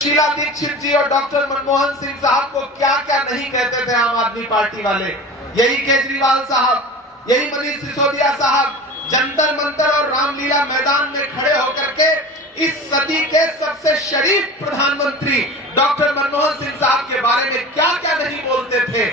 शीला दीक्षित जी और डॉक्टर मनमोहन सिंह साहब को क्या क्या नहीं कहते थे आम आदमी पार्टी वाले। यही केजरीवाल साहब, यही मनीष सिसोदिया साहब जंतर मंतर और रामलीला मैदान में खड़े होकर के इस सदी के सबसे शरीफ प्रधानमंत्री डॉक्टर मनमोहन सिंह साहब के बारे में क्या क्या नहीं बोलते थे।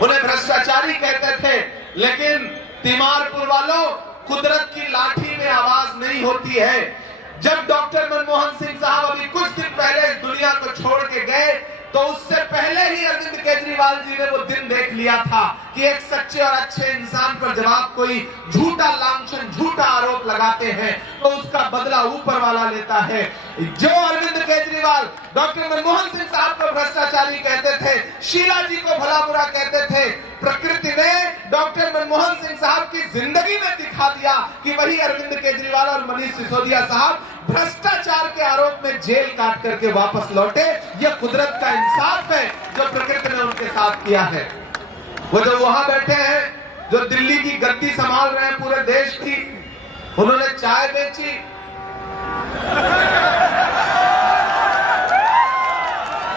उन्हें भ्रष्टाचारी कहते थे, लेकिन तिमारपुर वालों, कुदरत की लाठी में आवाज नहीं होती है। जब डॉक्टर मनमोहन सिंह साहब अभी कुछ दिन पहले इस दुनिया को छोड़ के गए, तो उससे पहले ही अरविंद केजरीवाल जी ने वो दिन देख लिया था कि एक सच्चे और अच्छे इंसान पर जब आप कोई झूठा लांछन, झूठा आरोप लगाते हैं तो उसका बदला ऊपर वाला लेता है। जो अरविंद केजरीवाल डॉक्टर मनमोहन सिंह साहब को भ्रष्टाचारी कहते थे, शीला जी को भला बुरा कहते थे, प्रकृति ने डॉक्टर मनमोहन सिंह साहब की जिंदगी में दिखा दिया कि वही अरविंद केजरीवाल और मनीष सिसोदिया साहब भ्रष्टाचार के आरोप में जेल काट करके वापस लौटे। यह कुदरत का इंसाफ है जो प्रकृति ने उनके साथ किया है। वो जो वहां बैठे हैं, जो दिल्ली की गद्दी संभाल रहे हैं पूरे देश की, उन्होंने चाय बेची,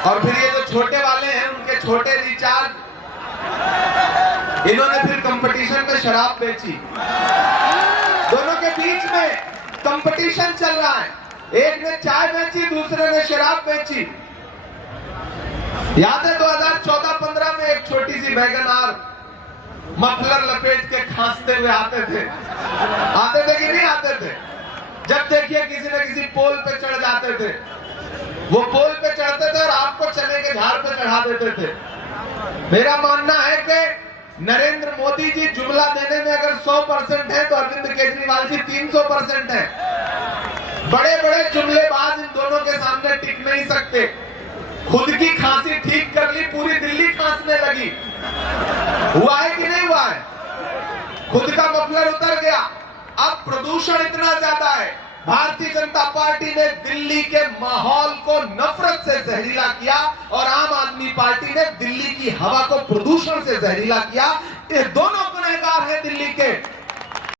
और फिर ये जो छोटे वाले हैं उनके छोटे रिचार्ज, इन्होंने फिर कंपटीशन में शराब बेची। दोनों के बीच में कंपटीशन चल रहा है, एक ने चाय बेची, दूसरे ने शराब बेची। याद है 2014-15 में एक छोटी सी वैगनआर मफलर लपेट के खांसते हुए आते थे कि नहीं आते थे? जब देखिए किसी न किसी पोल पे चढ़ जाते थे, वो पोल पे चढ़ते थे और आपको चने के झाड़ पे चढ़ा देते थे। मेरा मानना है कि नरेंद्र मोदी जी जुमला देने में अगर 100% है तो अरविंद केजरीवाल जी 300% है। बड़े बड़े जुमलेबाज इन दोनों के सामने टिक नहीं सकते। खुद की खांसी ठीक कर ली, पूरी दिल्ली खांसने लगी। हुआ है कि नहीं हुआ है? खुद का मफलर उतर गया। अब प्रदूषण इतना ज्यादा है, भारतीय जनता पार्टी ने दिल्ली के माहौल को नफरत से जहरीला किया और आम आदमी पार्टी ने दिल्ली की हवा को प्रदूषण से जहरीला किया। ये दोनों गुनहगार हैं दिल्ली के।